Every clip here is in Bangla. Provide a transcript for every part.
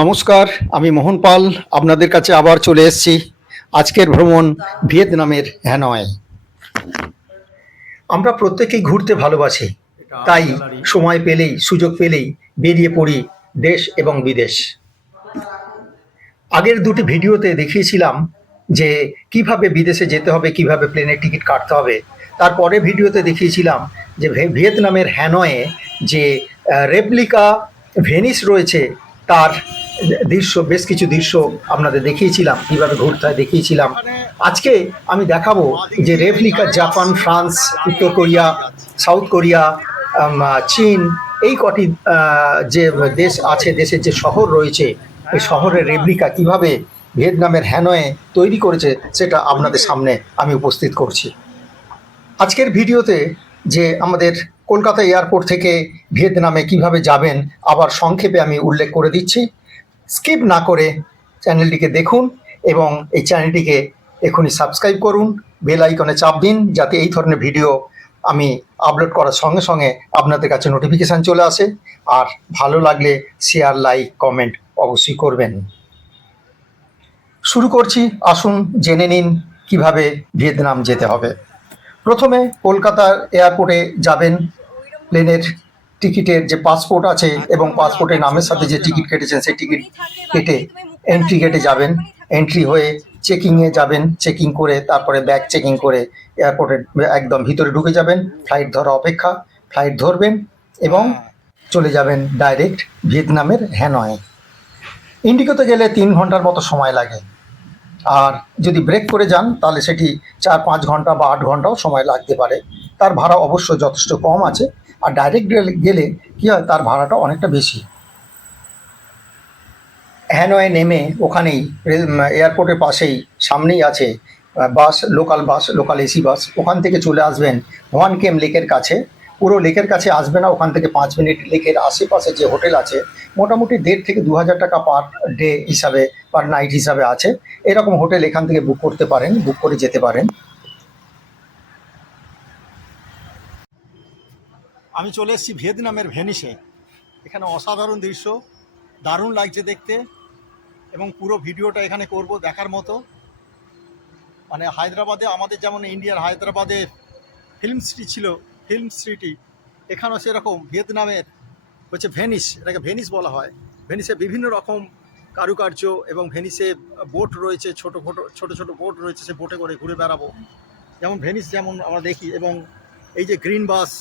নমস্কার, আমি মোহন পাল, আপনাদের কাছে আবার চলে এসেছি আজকের ভ্রমণ ভিয়েতনামের হ্যানয়। আমরা প্রত্যেকেই ঘুরতে ভালোবাসি, তাই সময় পেলেই, সুযোগ পেলেই বেরিয়ে পড়ি দেশ এবং বিদেশ। আগের দুটি ভিডিওতে দেখিয়েছিলাম যে কীভাবে বিদেশে যেতে হবে, কীভাবে প্লেনের টিকিট কাটতে হবে। তারপরে ভিডিওতে দেখিয়েছিলাম যে ভিয়েতনামের হ্যানয়ে যে রেপ্লিকা ভেনিস রয়েছে, তার দৃশ্য, বেশ কিছু দৃশ্য আপনাদের দেখিয়েছিলাম, কীভাবে ঘুরতে হয় দেখিয়েছিলাম। আজকে আমি দেখাবো যে রেপ্লিকা, জাপান, ফ্রান্স, উত্তর কোরিয়া, সাউথ কোরিয়া চীন, এই কটি যে দেশ আছে, দেশের যে শহর রয়েছে, এই শহরের রেপ্লিকা কীভাবে ভিয়েতনামের হ্যানয়ে তৈরি করেছে, সেটা আপনাদের সামনে আমি উপস্থিত করছি। আজকের ভিডিওতে যে আমাদের কলকাতা এয়ারপোর্ট থেকে ভিয়েতনামে কীভাবে যাবেন, আবার সংক্ষেপে আমি উল্লেখ করে দিচ্ছি। স্কিপ না করে চ্যানেলটিকে দেখুন এবং এই চ্যানেলটিকে এখনই সাবস্ক্রাইব করুন, বেল আইকনে চাপ দিন যাতে এই ধরনের ভিডিও আমি আপলোড করার সঙ্গে সঙ্গে আপনাদের কাছে নোটিফিকেশান চলে আসে। আর ভালো লাগলে শেয়ার লাইক কমেন্ট অবশ্যই করবেন। শুরু করছি, আসুন জেনে নিন কীভাবে ভিয়েতনাম যেতে হবে। প্রথমে কলকাতার এয়ারপোর্টে যাবেন, প্লেনের টিকিটের যে পাসপোর্ট আছে এবং পাসপোর্টের নামের সাথে যে টিকিট কেটেছেন সেই টিকিট কেটে এন্ট্রি গেটে যাবেন। এন্ট্রি হয়ে চেকিংয়ে যাবেন চেকিং করে তারপরে ব্যাগ চেকিং করে এয়ারপোর্টের একদম ভিতরে ঢুকে যাবেন ফ্লাইট ধরা অপেক্ষা ফ্লাইট ধরবেন এবং চলে যাবেন ডাইরেক্ট ভিয়েতনামের হ্যানয়ে। ইন্ডিগোতে গেলে তিন ঘণ্টার মতো সময় লাগে। আর যদি ব্রেক করে যান তাহলে সেটি চার পাঁচ ঘণ্টা বা আট ঘন্টাও সময় লাগতে পারে। তার ভাড়া অবশ্য যথেষ্ট কম আছে। আর ডাইরেক্ট গেলে কী হয়? তার ভাড়াটা অনেকটা বেশি। হ্যানয়ে নেমে ওখানেই রেল এয়ারপোর্টের পাশেই, সামনেই আছে bus local bus local AC bus ওখান থেকে চলে আসবেন ওয়ান কেম লেকের কাছে। পুরো লেকের কাছে আসবে না, ওখান থেকে পাঁচ মিনিট লেকের আশেপাশে যে হোটেল আছে, মোটামুটি দেড় থেকে দু হাজার টাকা পার ডে হিসাবে পার নাইট হিসাবে আছে। এরকম হোটেল এখান থেকে বুক করতে পারেন বুক করে যেতে পারেন। আমি চলে এসেছি ভিয়েতনামের ভেনিসে। এখানে অসাধারণ দৃশ্য, দারুণ লাগছে দেখতে এবং পুরো ভিডিওটা এখানে করব দেখার মতো। মানে হায়দ্রাবাদে, আমাদের যেমন ইন্ডিয়ার হায়দ্রাবাদে ফিল্ম সিটি ছিল ফিল্ম সিটি এখানেও সেরকম ভিয়েতনামের হচ্ছে ভেনিস, এটাকে ভেনিস বলা হয়। ভেনিসে বিভিন্ন রকম কারুকার্য এবং ভেনিসে বোট রয়েছে, ছোট ছোট ছোট ছোট বোট রয়েছে, সে বোটে করে ঘুরে বেড়াবো। যেমন ভেনিস যেমন আমরা দেখি এবং এই যে গ্রিন বাস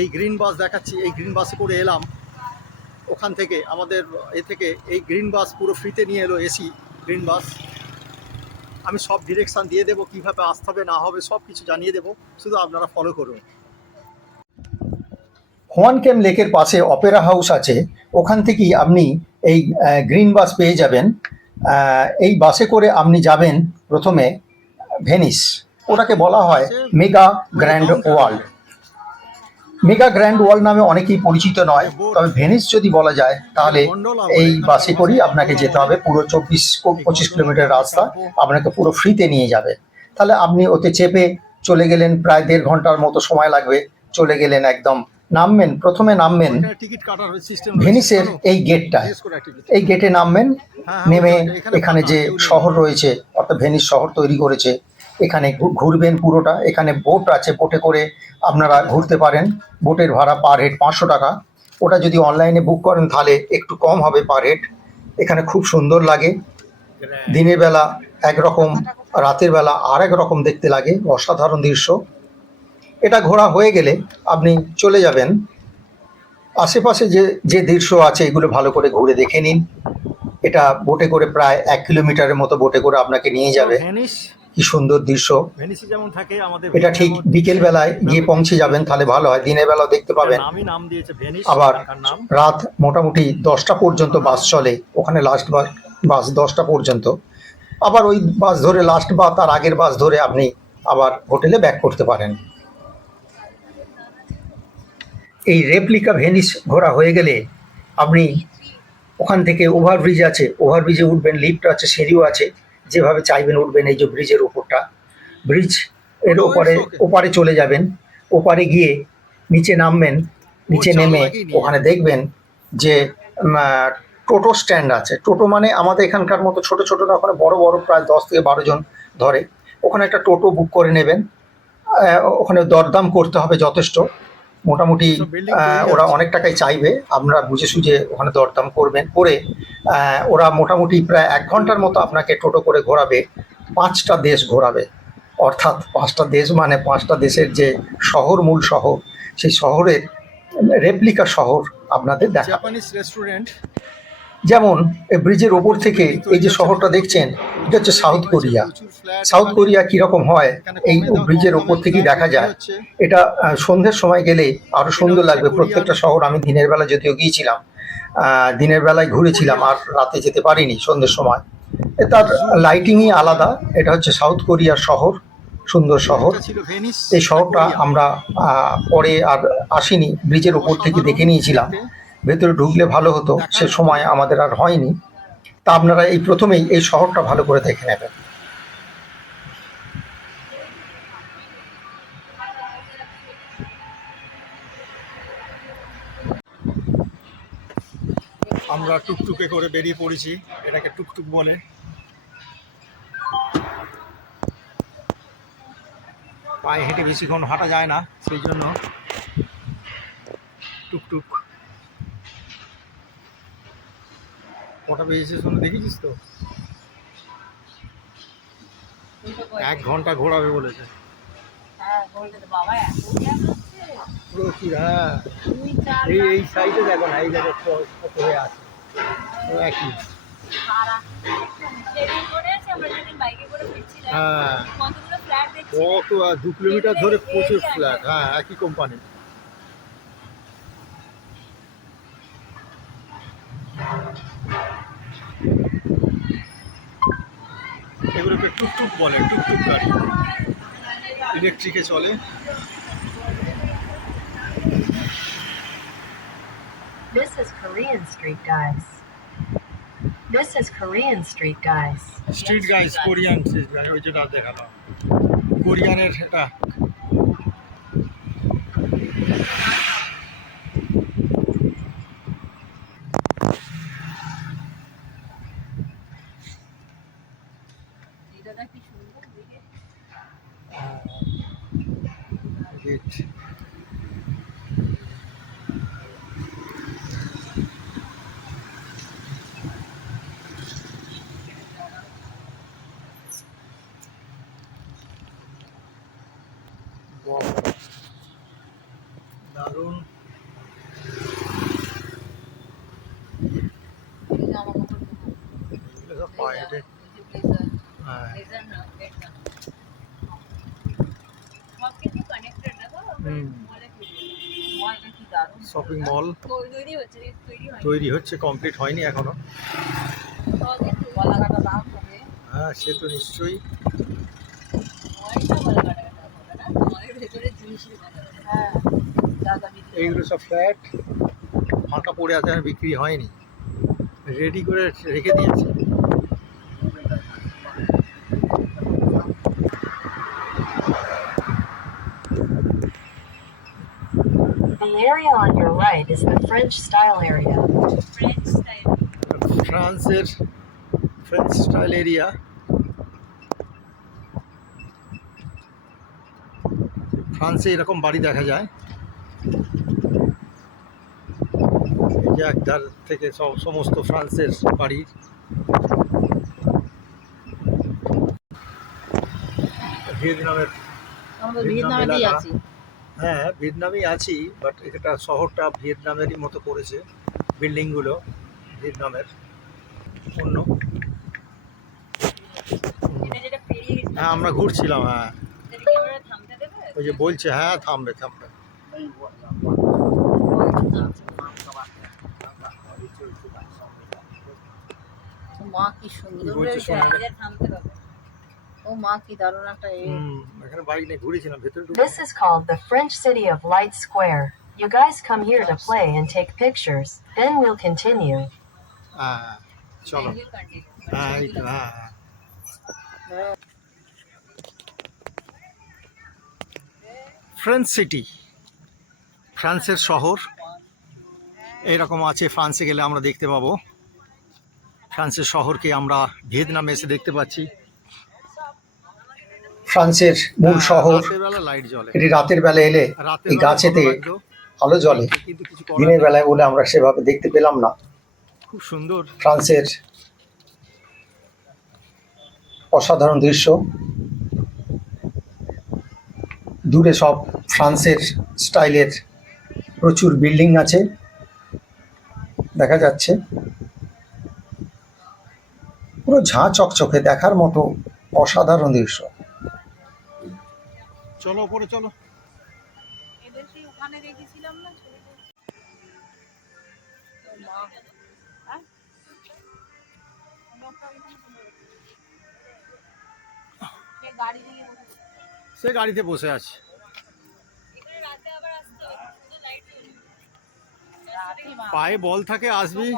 এই গ্রিন বাস দেখাচ্ছি এই গ্রিন বাসে করে এলাম। ওখান থেকে আমাদের এ থেকে এই গ্রিন বাস পুরো ফ্রিতে নিয়ে এলো এসি গ্রিন বাস আমি সব ডিরেকশান দিয়ে দেবো কীভাবে আসতে হবে না হবে সব কিছু জানিয়ে দেবো। শুধু আপনারা ফলো করুন। হোয়ান হোয়ানকেম লেকের পাশে অপেরা হাউস আছে। ওখান থেকেই আপনি এই গ্রিন বাস পেয়ে যাবেন। এই বাসে করে আপনি যাবেন প্রথমে ভেনিস ওটাকে বলা হয় mega grand world mega grand world নামে অনেকেই পরিচিত নয় তবে ভেনিস যদি বলা যায় তাহলে এই বাসে করেই আপনাকে যেতে হবে। পুরো চব্বিশ পঁচিশ কিলোমিটার রাস্তা আপনাকে পুরো ফ্রিতে নিয়ে যাবে। তাহলে আপনি ওতে চেপে চলে গেলেন প্রায় দেড় ঘণ্টার মতো সময় লাগবে। চলে গেলেন একদম নামবেন প্রথমে নামবেন ভেনিসের এই গেটটা এই গেটে নামবেন নেমে এখানে যে শহর রয়েছে অর্থাৎ ভেনিস শহর তৈরি করেছে এখানে ঘুরবেন পুরোটা। এখানে বোট আছে বোটে করে আপনারা ঘুরতে পারেন। বোটের ভাড়া পার হেড পাঁচশো টাকা। ওটা যদি অনলাইনে বুক করেন, তাহলে একটু কম হবে পার হেড এখানে খুব সুন্দর লাগে। দিনের বেলা একরকম, রাতের বেলা আর এক রকম দেখতে লাগে। অসাধারণ দৃশ্য। এটা ঘোরা হয়ে গেলে আপনি চলে যাবেন। আশেপাশে যে যে দৃশ্য আছে, এগুলো ভালো করে ঘুরে দেখে নিন। এটা বোটে করে প্রায় এক কিলোমিটারের মতো বোটে করে আপনাকে নিয়ে যাবে। কি সুন্দর দৃশ্য। ভেনিসে যেমন থাকে আমাদের এটা ঠিক বিকেল বেলায় গিয়ে পৌঁছে যাবেন তাহলে ভালো হয়। দিনের বেলা দেখতে পাবেন। দিয়েছে ভেনিস আবার রাত মোটামুটি দশটা পর্যন্ত বাস চলে ওখানে লাস্ট বাস বাস দশটা পর্যন্ত। আবার ওই বাস ধরে লাস্ট বা তার আগের বাস ধরে আপনি আবার হোটেলে ব্যাক করতে পারেন। এই রেপ্লিকা ভেনিস ঘোরা হয়ে গেলে আপনি ওখান থেকে ওভারব্রিজ আছে ওভারব্রিজে উঠবেন লিফট আছে সিঁড়িও আছে। যেভাবে চাইবেন উঠবেন এই যে ব্রিজের ওপরটা ব্রিজের ওপারে ওপারে চলে যাবেন। ওপারে গিয়ে নিচে নামবেন নিচে নেমে ওখানে দেখবেন যে টোটো স্ট্যান্ড আছে। টোটো মানে আমাদের এখানকার মতো ছোট ছোট না ওখানে বড় বড় প্রায় দশ থেকে বারো জন ধরে। ওখানে একটা টোটো বুক করে নেবেন। ওখানে দরদাম করতে হবে যথেষ্ট। মোটামুটি ওরা অনেক টাকাই চাইবে। আপনারা বুঝে সুঝে ওখানে দরদাম করবেন। করে ওরা মোটামুটি প্রায় এক ঘণ্টার মতো আপনাকে টোটো করে ঘোরাবে। পাঁচটা দেশ ঘোরাবে। অর্থাৎ পাঁচটা দেশ মানে পাঁচটা দেশের যে শহর মূল শহর সেই শহরের রেপ্লিকা শহর আপনাদের দেখা জাপানিজ রেস্টুরেন্ট যেমন ব্রিজের ওপর থেকে এই যে শহরটা দেখছেন, এটা হচ্ছে সাউথ কোরিয়া সাউথ কোরিয়া কীরকম হয়, এই ব্রিজের ওপর থেকেই দেখা যায়। এটা সন্ধ্যের সময় গেলে আরও সুন্দর লাগবে। প্রত্যেকটা শহর, আমি দিনের বেলা যদিও গিয়েছিলাম দিনের বেলায় ঘুরেছিলাম, আর রাতে যেতে পারিনি সন্ধ্যের সময়। তার লাইটিংই আলাদা। এটা হচ্ছে সাউথ কোরিয়ার শহর, সুন্দর শহর। এই শহরটা আমরা পরে আর আসিনি। ব্রিজের ওপর থেকে দেখে নিয়েছিলাম। ভেতরে ঢুকলে ভালো হতো। সে সময় আমাদের আর হয়নি। তা আপনারা এই প্রথমেই এই শহরটা ভালো করে দেখে নেবেন। আমরা টুকটুকে করে বেরিয়ে পড়েছি। এটাকে টুকটুক বলে। পায়ে হেঁটে বেশিক্ষণ হাঁটা যায় না সেই জন্য টুকটুক। কটা বেরিয়েছে শুনে দেখেছিস তো? এক ঘণ্টা ঘোরাবে বলেছে। হ্যাঁ এই এই সাইডে দেখো না এই কত হয়ে আছে। একই। হ্যাঁ। কত দু কিলোমিটার ধরে প্রচুর ফ্ল্যাট হ্যাঁ একই কোম্পানি এগুলোকে টুকটুক বলে টুকটুক গাড়ি ইলেকট্রিকে চলে This is Korean Street, guys. This is Korean Street, guys. Street guys Korean street guy ওই যেটা দেখালাম কোরিয়ানের এটা দেখ কি সুন্দর দিকে গেট দারুণ জামা কাপড় এগুলো সব পায়ে হেঁটে ব্লেজার হ্যাঁ ব্লেজার না ব্লেজার সব কিছু কানেক্টেড না তো হুম। মলে মলটা কি দারুণ শপিং মল তৈরি হচ্ছে কমপ্লিট হয়নি। এখনও। হ্যাঁ সে তো নিশ্চয়ই। হ্যাঁ এইগুলো সব ফ্ল্যাট ফাঁকা পড়ে আছে আর বিক্রি হয়নি। রেডি করে রেখে দিয়েছে। The area on your right is the French style area. ফ্রান্সের ফ্রেঞ্চ স্টাইল এরিয়া ফ্রান্সে এরকম বাড়ি দেখা যায়। যে একধার থেকে সব সমস্ত ফ্রান্সের বাড়ির ভিয়েতনামের আমরা ভিয়েতনাম আছি। হ্যাঁ ভিয়েতনামেই আছি বাট এটা শহরটা ভিয়েতনামেরই মতো করেছে বিল্ডিংগুলো ভিয়েতনামের অন্য হ্যাঁ আমরা ঘুরছিলাম হ্যাঁ। ওই যে বলছে হ্যাঁ থামবে থামবে। মা কি সুন্দর ও মা কি দারুণ একটা এখানে বাইক নিয়ে ঘুরেছিলাম ভেতরে This is called the French city of Light Square. You guys come here to play and take pictures. Then we'll continue. হ্যাঁ চলো. হ্যাঁ হ্যাঁ হ্যাঁ সিটি ফ্রান্সের শহর। এইরকম আছে ফ্রান্সে গেলে আমরা দেখতে পাবো। ফ্রান্সের শহরকে আমরা ভিয়েতনামে এসে দেখতে পাচ্ছি। ফ্রান্সের মূল হ্যাঁ, শহর। এটি রাতের বেলা এলে এই গাছেতে আলো জ্বলে। করার দিনের বেলায় বলে আমরা সেভাবে দেখতে পেলাম না। খুব সুন্দর। ফ্রান্সের অসাধারণ দৃশ্য। দূরে সব ফ্রান্সের স্টাইলের প্রচুর বিল্ডিং আছে। দেখা যাচ্ছে। পুরো ঝাঁ চকচকে দেখার মতো অসাধারণ দৃশ্য। চলো উপরে চলো। এদের সেই ওখানে দেখেছিলাম না ছবিতে তো মা হ্যাঁ? সে বসে গাড়িতে বসে আছে। পায়ে বল থাকে আসবি?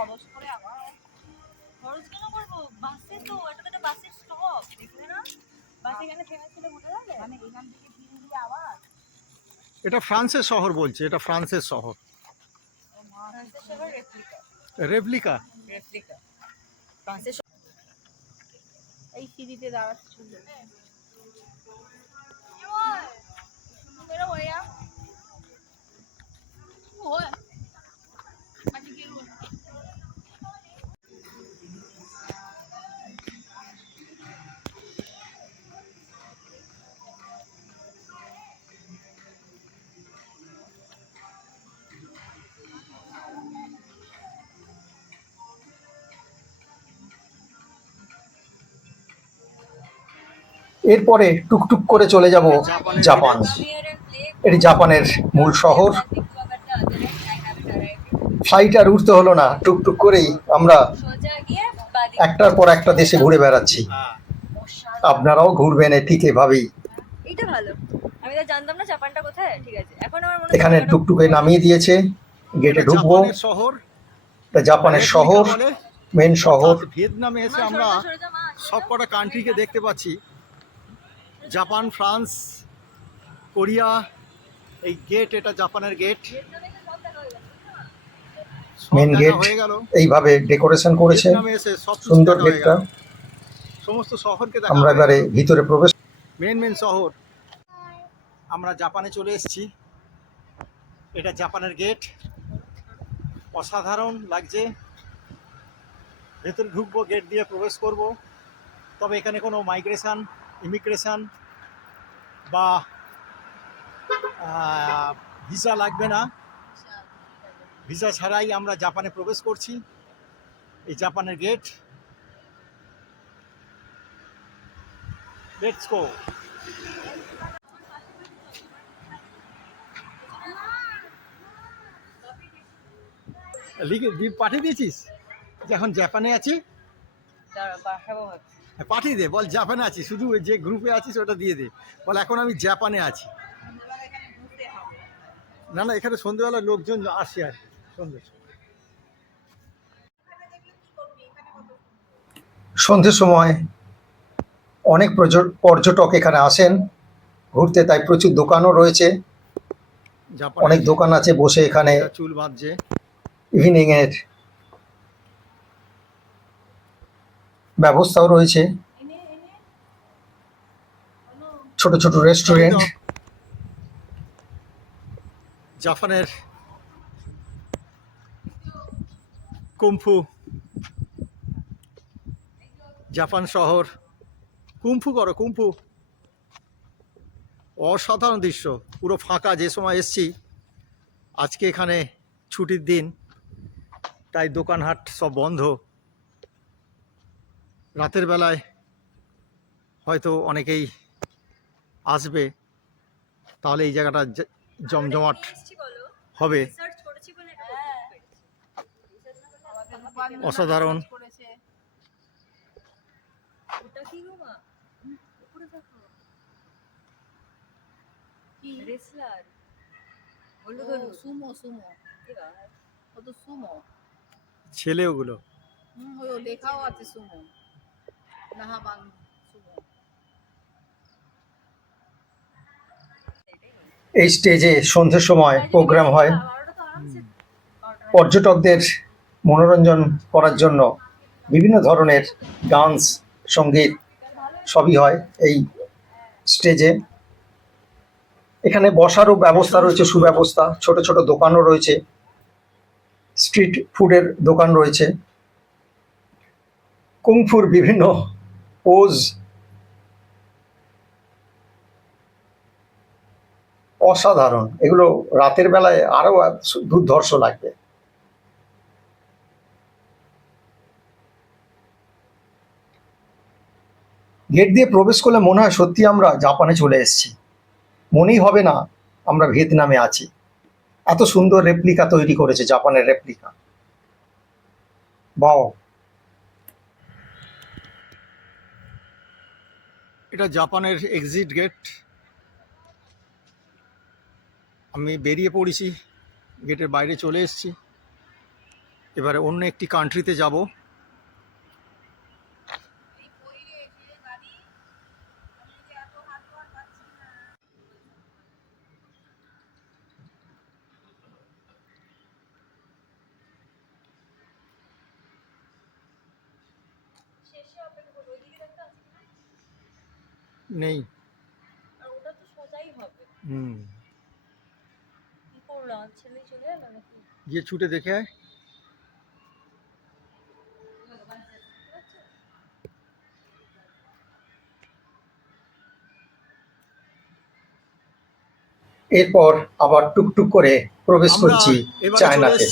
বাসে তো এটা তো বাসের স্টপ দেখলে না? বাস এখানে থেমেছিল পারলে মানে এখান থেকে এটা ফ্রান্সের শহর বলছে এটা ফ্রান্সের শহর। ফ্রান্সের রেপ্লিকা। রেপ্লিকা? রেপ্লিকা। এই সিঁড়িতে দাঁড়াচ্ছে। এরপরে টুকটুক করে চলে যাব জাপান। এটি জাপানের মূল শহর। ফ্লাইট আর উঠতে হলো না টুকটুক করেই আমরা একটার পর একটা দেশে ঘুরে বেড়াচ্ছি। আপনারাও ঘুরবেন এ ঠিক এভাবেই। এইটা ভালো। আমি তো জানতাম না জাপানটা কোথায়। ঠিক আছে এখন আমার মনে এখানে টুকটুকে নামিয়ে দিয়েছে গেটে ঢুকবো। শহর। এটা জাপানের শহর মেন। শহর। অর্থাৎ ভিয়েতনামে এসে আমরা সব কটা কান্ট্রিকে দেখতে পাচ্ছি। জাপান ফ্রান্স কোরিয়া এই গেট এটা জাপানের গেট মেন গেট হয়ে গেল। এইভাবে ডেকোরেশন করেছে সুন্দর গেটটা সমস্ত শহরকে দেখা আমরা এবারে ভিতরে প্রবেশ মেন মেন শহর। আমরা জাপানে চলে এসেছি। এটা জাপানের গেট অসাধারণ লাগছে। ভেতরে ঢুকবো গেট দিয়ে প্রবেশ করব। তবে এখানে কোনো মাইগ্রেশন ইমিগ্রেশন বা ভিসা লাগবে না। ভিসা ছাড়াই আমরা জাপানে প্রবেশ করছি। এই জাপানের গেট লেটস গো লিখে পাঠিয়ে দিয়েছিস? এখন জাপানে আছি। হ্যাঁ, পাঠিয়ে দে বল জাপানে আছি শুধু ওই যে গ্রুপে আছিস ওটা দিয়ে দে। বল এখন আমি জাপানে আছি। না না এখানে সন্ধ্যেবেলা লোকজন আসে আর কি, সন্ধ্যে। সন্ধ্যের সময় অনেক পর্যটক এখানে আসেন ঘুরতে তাই প্রচুর দোকানও রয়েছে। অনেক দোকান আছে বসে এখানে। চুল বাঁধছে। ইভিনিং এর ব্যবস্থাও রয়েছে। ছোট ছোট রেস্টুরেন্ট জাপানের কুম্ফু। জাপান শহর। কুম্ফু করো, কুম্ফু। অসাধারণ দৃশ্য। পুরো ফাঁকা যে সময় এসছি, আজকে এখানে ছুটির দিন, তাই দোকানহাট সব বন্ধ। রাতের বেলায় হয়তো অনেকেই আসবে। তাহলে এই জায়গাটা জমজমাট হবে। অসাধারণ। ছেলে ওগুলো। লেখাও আছে সুমো। এই স্টেজে সন্ধ্যের সময় প্রোগ্রাম হয়। পর্যটকদের মনোরঞ্জন করার জন্য বিভিন্ন ধরনের ডান্স সংগীত সবই হয় এই স্টেজে এখানে বসারও ব্যবস্থা রয়েছে, সুব্যবস্থা, ছোট ছোট দোকানও রয়েছে স্ট্রিট ফুডের দোকান রয়েছে। কুংফুর বিভিন্ন পোজ অসাধারণ। এগুলো রাতের বেলায় আরও দুর্ধর্ষ লাগবে। গেট দিয়ে প্রবেশ করলে মনে হয় সত্যি আমরা জাপানে চলে এসেছি। মনেই হবে না আমরা ভিয়েতনামে আছি। এত সুন্দর রেপ্লিকা তৈরি করেছে জাপানের রেপ্লিকা বাও এটা জাপানের এক্সিট গেট আমি বেরিয়ে পড়েছি গেটের বাইরে চলে এসেছি। এবারে অন্য একটি কান্ট্রিতে যাব শেষে ওপেন করব ওইদিকে দেখতে আছে কিনা? নেই। আর ওটা তো সোজাই হবে। হুম। কি করলাম ছেলে চলে এলো নাকি? গিয়ে ছুটে দেখে আয়। এরপর আবার টুকটুক করে প্রবেশ করছি চায়নাতে।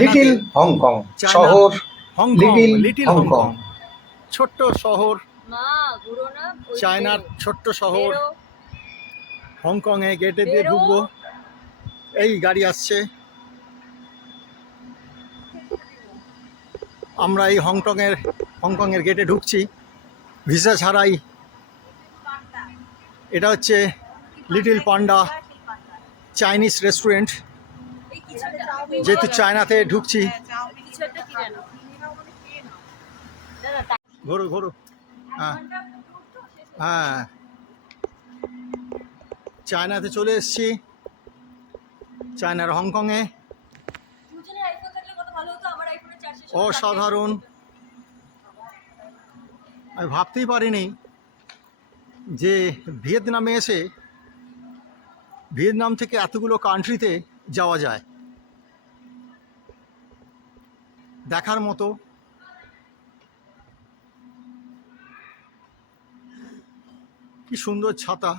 লিটিল হংকং শহর লিটিল হংকং। ছোট্ট শহর। চায়নার ছোট্ট শহর। হংকংয়ে গেটে দিয়ে ঢুকবো। এই গাড়ি আসছে। আমরা এই হংকংয়ের হংকংয়ের গেটে ঢুকছি। ভিসা ছাড়াই। এটা হচ্ছে লিটল পান্ডা চাইনিজ রেস্টুরেন্ট। যেহেতু চায়নাতে ঢুকছি। ঘোরো ঘোরো। হ্যাঁ। হ্যাঁ। চায়নাতে চলে এসেছি। চায়নার হংকংয়ে। অসাধারণ। আমি ভাবতেই পারিনি যে ভিয়েতনামে এসে ভিয়েতনাম থেকে এতগুলো কান্ট্রিতে যাওয়া যায়। দেখার মতো কি সুন্দর ছাতা।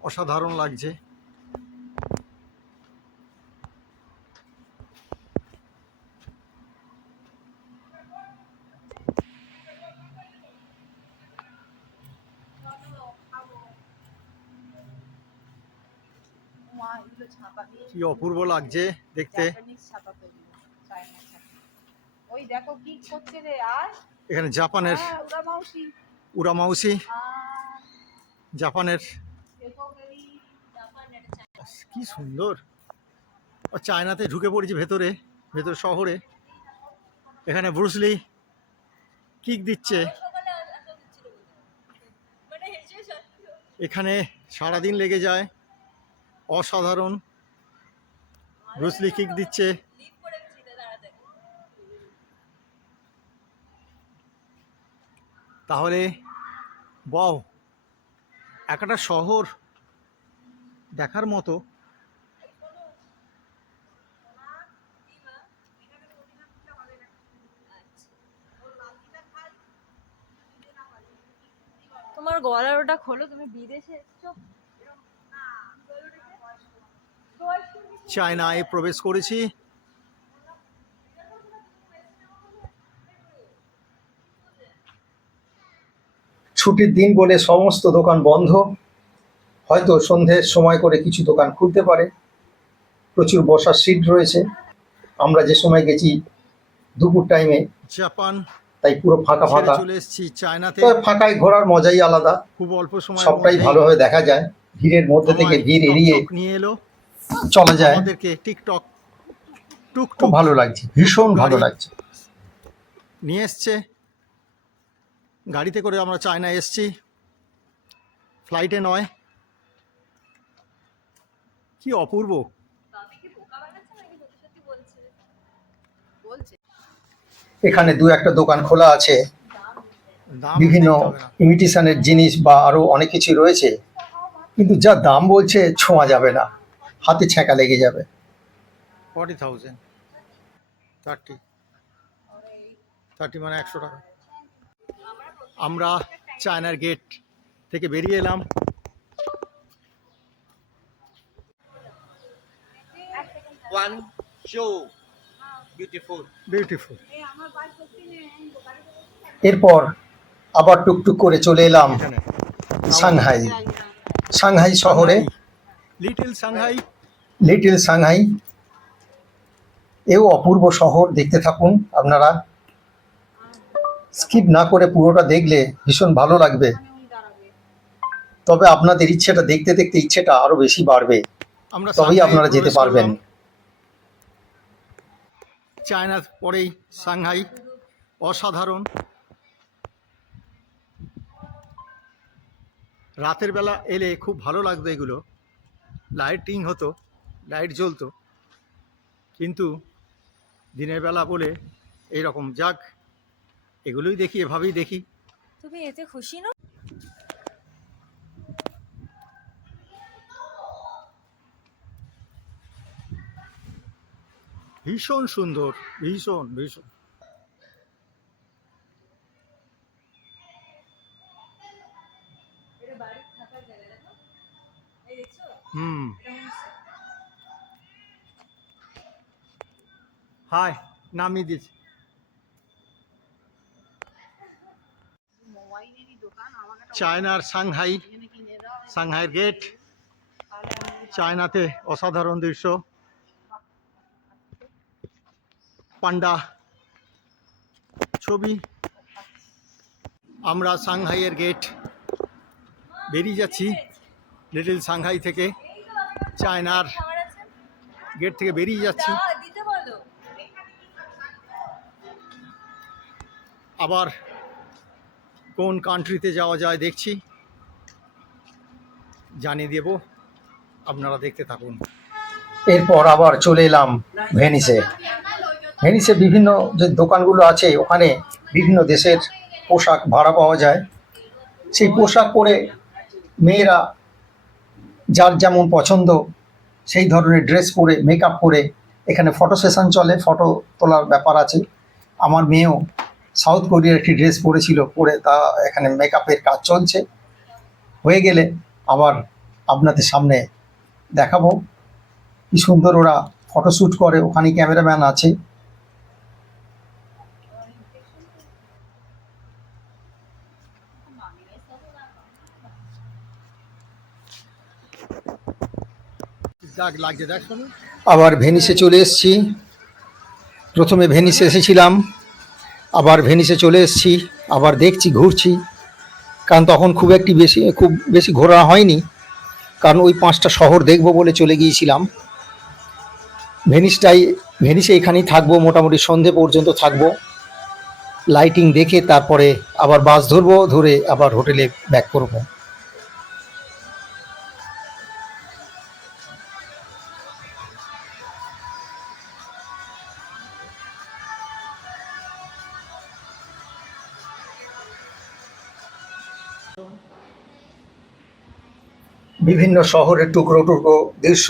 অসাধারণ লাগছে। কি অপূর্ব লাগছে দেখতে জাপানিজ ছাতা তৈরি চায়না ছাতা ওই দেখো কি করছে রে আর? এখানে জাপানের হ্যাঁ, উড়ামাউসি জাপানের। কি সুন্দর। ও চায়নাতে ঢুকে পড়েছি ভেতরে ভেতর শহরে। এখানে ব্রুসলি কিক দিচ্ছে। মানে এখানে সারাদিন লেগে যায়। অসাধারণ। ব্রুসলি কিক দিচ্ছে লিভ করে গেছি দাঁড়াতে তাহলে বাও একটা শহর দেখার মতো। তোমার গলার ওটা খোলো তুমি বিদেশে এসছো? চায়নায় প্রবেশ করেছি। ছুটির দিন বলে সমস্ত দোকান বন্ধ। হয়তো সন্ধ্যের সময় করে কিছু দোকান খুলতে পারে। প্রচুর বসার সিট রয়েছে। আমরা যে সময় গেছি দুপুর টাইমে জাপান। তাই পুরো ফাঁকা ফাঁকা। চলে এসেছি চায়নাতে। ফাঁকায় ঘোরার মজাই আলাদা। খুব অল্প সময় সবটাই ভালোভাবে দেখা যায়। ভিড়ের মধ্যে থেকে ভিড় এড়িয়ে নিয়ে এলো। চলা যায়। আমাদেরকে টিকটক টুকটুক ভালো লাগছে। ভীষণ ভালো লাগছে। নিয়ে এসছে। গাড়িতে করে আমরা চায়না এসছি। ফ্লাইটে নয়। কি অপূর্ব। এখানে দু একটা দোকান খোলা আছে। বিভিন্ন। ইমিটেশনের জিনিস বা আরও অনেক কিছু রয়েছে। কিন্তু যা দাম বলছে ছোঁয়া যাবে না। হাতে ছ্যাঁকা লেগে যাবে। ফর্টি থাউজেন্ড থার্টি থার্টি মানে একশো টাকা। আমরা চায়নার গেট থেকে বেরিয়ে এলাম. বিউটিফুল এরপর আবার টুকটুক করে চলে এলাম সাংহাই। সাংহাই শহরে। লিটল সাংহাই লিটল সাংহাই এও অপূর্ব শহর দেখতে থাকুন আপনারা। স্কিপ না করে পুরোটা দেখলে ভীষণ ভালো লাগবে। তবে আপনাদের ইচ্ছেটা দেখতে দেখতে ইচ্ছেটা আরও বেশি বাড়বে। তবেই আপনারা যেতে পারবেন। চায়নার পরেই সাংহাই অসাধারণ। রাতের বেলা এলে খুব ভালো লাগতো এগুলো। লাইটিং হতো লাইট জ্বলতো। কিন্তু দিনের বেলা বলে এইরকম যাক এগুলোই দেখি এভাবেই দেখি। তুমি এতে খুশি না? ভীষণ সুন্দর ভীষণ ভীষণ। হুম। হাই নামিয়ে দিচ্ছি মোবাইলেরই দোকান আমাকে একটা চায়নার সাংহাই সাংহাইয়ের গেট চায়নাতে অসাধারণ দৃশ্য। পান্ডা ছবি। আমরা সাংহাইয়ের গেট বেরিয়ে যাচ্ছি লিটল সাংহাই থেকে। চায়নার গেট থেকে বেরিয়ে যাচ্ছি। আবার কোন কান্ট্রিতে যাওয়া যায় দেখছি। জানিয়ে দেব, আপনারা দেখতে থাকুন। এরপর আবার চলে এলাম ভেনিসে। ভেনিসে বিভিন্ন যে দোকানগুলো আছে, ওখানে বিভিন্ন দেশের পোশাক ভাড়া পাওয়া যায়। সেই পোশাক পরে মেয়েরা যার যেমন পছন্দ, সেই ধরনের ড্রেস পরে মেকআপ করে এখানে ফটো সেশন চলে ফটো তোলার ব্যাপার আছে। আমার মেয়েও সাউথ কোরিয়ার একটি ড্রেস পরেছিল, পরে তা এখানে মেকআপের কাজ চলছে। হয়ে গেলে আবার আপনাদের সামনে দেখাবো। কি সুন্দর ওরা ফটোশ্যুট করে, ওখানে ক্যামেরাম্যান আছে। আবার ভেনিসে চলে এসেছি। প্রথমে ভেনিসে এসেছিলাম। আবার ভেনিসে চলে এসেছি, আবার দেখছি, ঘুরছি। কারণ তখন খুব একটি বেশি, খুব বেশি ঘোরা হয়নি। কারণ ওই পাঁচটা শহর দেখব বলে চলে গিয়েছিলাম। ভেনিসটাই, ভেনিসে এখানেই থাকব, মোটামুটি সন্ধে পর্যন্ত থাকব। লাইটিং দেখে তারপরে আবার বাস ধরবো, ধরে আবার হোটেলে ব্যাক করব। বিভিন্ন শহরের টুকরো টুকরো দৃশ্য।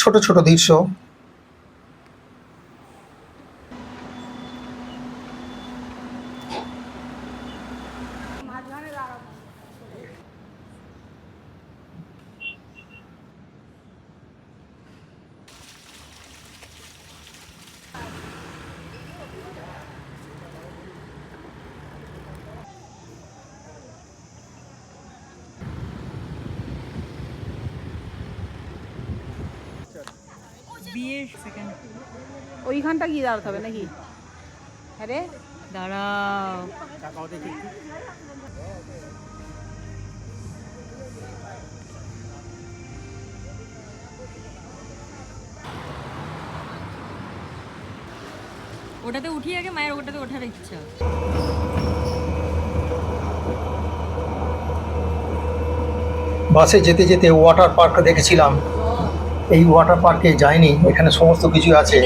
ছোট ছোট দৃশ্য। ওইখানটা গিয়ে দাঁড়াতে হবে নাকি? আরে দাঁড়াও। ওটাতে উঠি আগে মায়ের ওটাতে ওঠার ইচ্ছা। বাসে যেতে যেতে ওয়াটার পার্ক দেখেছিলাম। এই ওয়াটার পার্কে যায়নি এখানে সমস্ত কিছু আছে।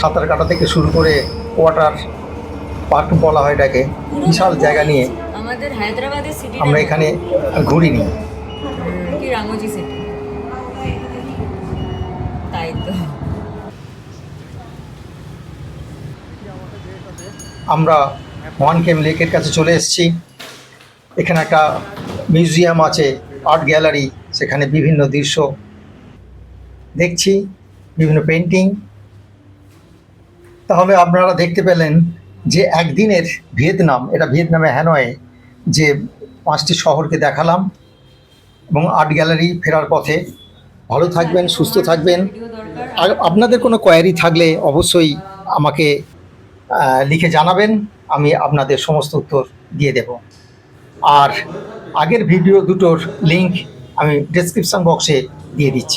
সাঁতার কাটা থেকে শুরু করে ওয়াটার পার্ক বলা হয় এটাকে বিশাল জায়গা নিয়ে আমাদের হায়দ্রাবাদের সিটি আমরা এখানে ঘুরিনি। কি রামোজি সিটি তাই তো। আমরা ওয়ান কেম লেকের কাছে চলে এসেছি। এখানে একটা মিউজিয়াম আছে আর্ট গ্যালারি সেখানে বিভিন্ন দৃশ্য দেখছি, বিভিন্ন পেন্টিং তাহলে আপনারা দেখতে পেলেন যে একদিনের ভিয়েতনাম, এটা ভিয়েতনামে হ্যানয়ে, যে পাঁচটি শহরকে দেখালাম এবং আর্ট গ্যালারি ফেরার পথে। ভালো থাকবেন, সুস্থ থাকবেন। আর আপনাদের কোনো কোয়ারি থাকলে অবশ্যই আমাকে লিখে জানাবেন, আমি আপনাদের সমস্ত উত্তর দিয়ে দেব। আর আগের ভিডিও দুটোর লিংক আমি ডেসক্রিপশন বক্সে দিয়ে দিচ্ছি।